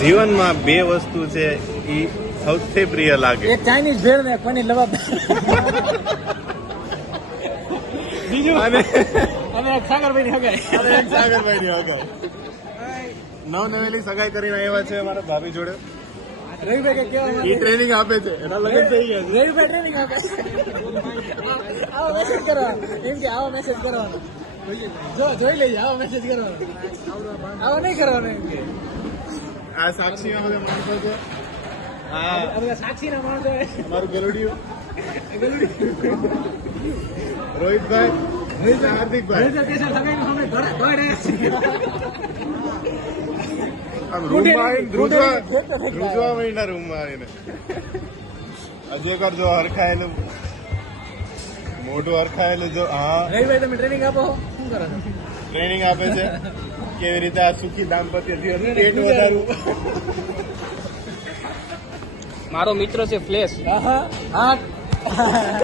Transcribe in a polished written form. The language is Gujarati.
જીવનમાં બે વસ્તુ છે એ સૌથી પ્રિય લાગે. એક ચાઇનીઝ ભેળ ને પનીર લવાબ. બીજું અને સાગરભાઈ ની હગાઈ. સાગરભાઈ ની હગાઈ. નવનવેલી સગાઈ કરીને આવ્યા છે અમારા ભાભી જોડે. રવિભાઈ કે કેવા ઈ ટ્રેનિંગ આપે છે, એના લગ્ન થઈ ગયા છે. રવિભાઈ ટ્રેનિંગ આપે. આવો મેસેજ કરવાનો, એમ કે આવો મેસેજ કરવાનો. જોઈ લેજે, આવો મેસેજ કરવાનો. આવો નહીં કરવાનો એમ કે. આ સાક્ષી બધા માણસો છે. આ બધા સાક્ષી ના માણસો. અમારું ગલુડિયું રોહિતભાઈ, હાર્દિકભાઈ આમ રૂમમાં આવીને ધ્રુજવા મહિના રૂમમાં આવીને હજુ કરજો હરખાયેલું મોઢું હરખાયેલું જો. હા રવિભાઈ તમે ટ્રેનિંગ આપો, શું કરો છો? ટ્રેનિંગ આપે છે કેવી રીતે આ સુખી દાંપત્ય જીવન પેટ વધારવું. મારો મિત્ર છે ફ્લેશ. હા